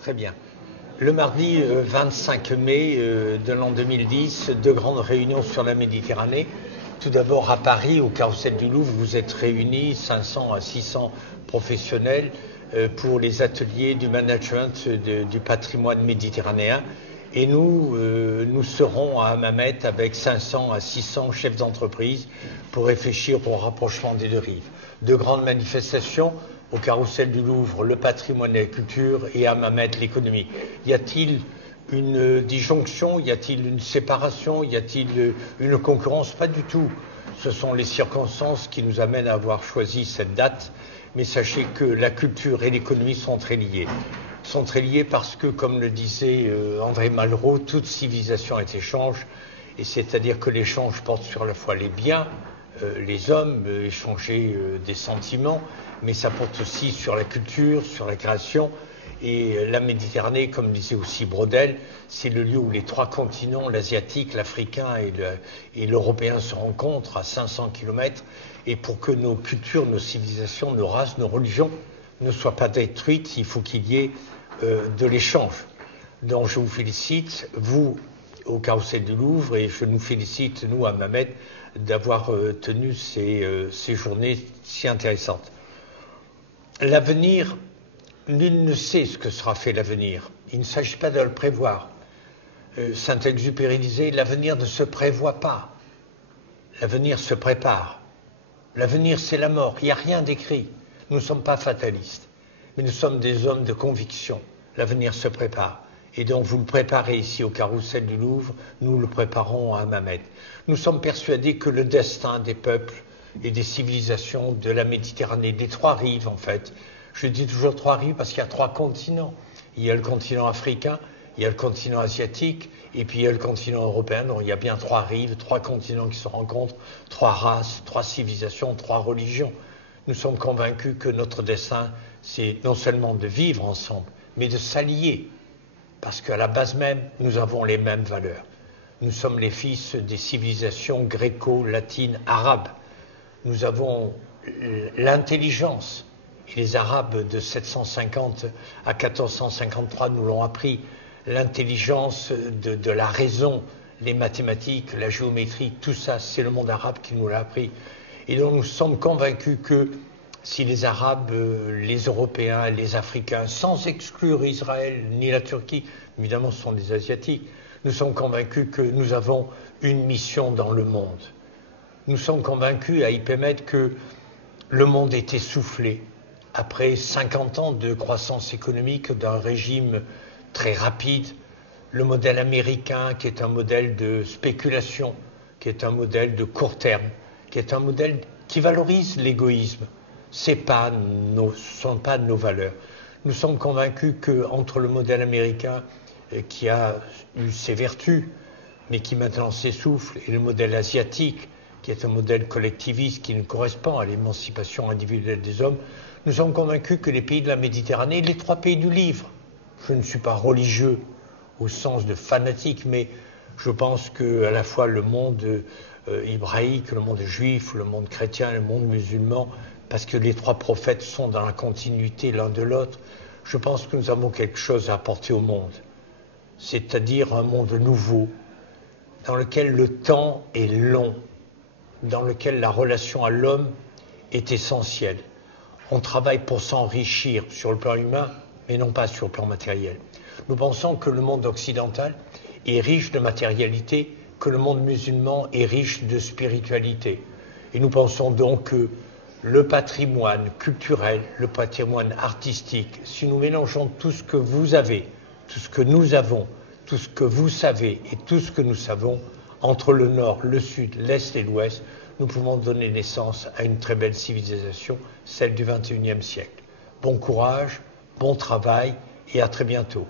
Très bien. Le mardi 25 mai de l'an 2010, deux grandes réunions sur la Méditerranée. Tout d'abord à Paris, au Carrousel du Louvre, vous êtes réunis, 500 à 600 professionnels, pour les ateliers du management du patrimoine méditerranéen. Et nous serons à Hammamet avec 500 à 600 chefs d'entreprise pour réfléchir au rapprochement des deux rives. Deux grandes manifestations. Au Carrousel du Louvre, le patrimoine et la culture, et à Hammamet, l'économie. Y a-t-il une disjonction? Y a-t-il une séparation? Y a-t-il une concurrence? Pas du tout. Ce sont les circonstances qui nous amènent à avoir choisi cette date. Mais sachez que la culture et l'économie sont très liées. Sont très liées parce que, comme le disait André Malraux, toute civilisation est échange. Et c'est-à-dire que l'échange porte sur la fois les biens, les hommes, échanger des sentiments, mais ça porte aussi sur la culture, sur la création. Et la Méditerranée, comme disait aussi Braudel, c'est le lieu où les trois continents, l'asiatique, l'africain et l'européen, se rencontrent à 500 km. Et pour que nos cultures, nos civilisations, nos races, nos religions ne soient pas détruites, il faut qu'il y ait de l'échange. Donc je vous félicite, vous, au Carrousel du Louvre, et je nous félicite, nous, à Hammamet, d'avoir tenu ces journées si intéressantes. L'avenir, nul ne sait ce que sera fait l'avenir. Il ne s'agit pas de le prévoir. Saint-Exupéry disait, l'avenir ne se prévoit pas. L'avenir se prépare. L'avenir, c'est la mort. Il n'y a rien d'écrit. Nous ne sommes pas fatalistes. Mais nous sommes des hommes de conviction. L'avenir se prépare. Et donc vous le préparez ici au Carrousel du Louvre, nous le préparons à Hammamet. Nous sommes persuadés que le destin des peuples et des civilisations de la Méditerranée, des trois rives en fait, je dis toujours trois rives parce qu'il y a trois continents. Il y a le continent africain, il y a le continent asiatique, et puis il y a le continent européen. Donc il y a bien trois rives, trois continents qui se rencontrent, trois races, trois civilisations, trois religions. Nous sommes convaincus que notre destin, c'est non seulement de vivre ensemble, mais de s'allier. Parce qu'à la base même, nous avons les mêmes valeurs. Nous sommes les fils des civilisations gréco-latines, arabes. Nous avons l'intelligence. Et les Arabes de 750 à 1453 nous l'ont appris. L'intelligence de la raison, les mathématiques, la géométrie, tout ça, c'est le monde arabe qui nous l'a appris. Et donc nous sommes convaincus que si les Arabes, les Européens, les Africains, sans exclure Israël ni la Turquie, évidemment ce sont les Asiatiques, nous sommes convaincus que nous avons une mission dans le monde. Nous sommes convaincus à IPMED que le monde est essoufflé. Après 50 ans de croissance économique d'un régime très rapide, le modèle américain qui est un modèle de spéculation, qui est un modèle de court terme, qui est un modèle qui valorise l'égoïsme, ce ne sont pas nos valeurs. Nous sommes convaincus qu'entre le modèle américain qui a eu ses vertus, mais qui maintenant s'essouffle, et le modèle asiatique, qui est un modèle collectiviste qui ne correspond à l'émancipation individuelle des hommes, nous sommes convaincus que les pays de la Méditerranée, les trois pays du livre, je ne suis pas religieux au sens de fanatique, mais je pense qu'à la fois le monde hébraïque, le monde juif, le monde chrétien, le monde musulman, parce que les trois prophètes sont dans la continuité l'un de l'autre, je pense que nous avons quelque chose à apporter au monde, c'est-à-dire un monde nouveau, dans lequel le temps est long, dans lequel la relation à l'homme est essentielle. On travaille pour s'enrichir sur le plan humain, mais non pas sur le plan matériel. Nous pensons que le monde occidental est riche de matérialité, que le monde musulman est riche de spiritualité. Et nous pensons donc que le patrimoine culturel, le patrimoine artistique, si nous mélangeons tout ce que vous avez, tout ce que nous avons, tout ce que vous savez et tout ce que nous savons, entre le nord, le sud, l'est et l'ouest, nous pouvons donner naissance à une très belle civilisation, celle du XXIe siècle. Bon courage, bon travail et à très bientôt.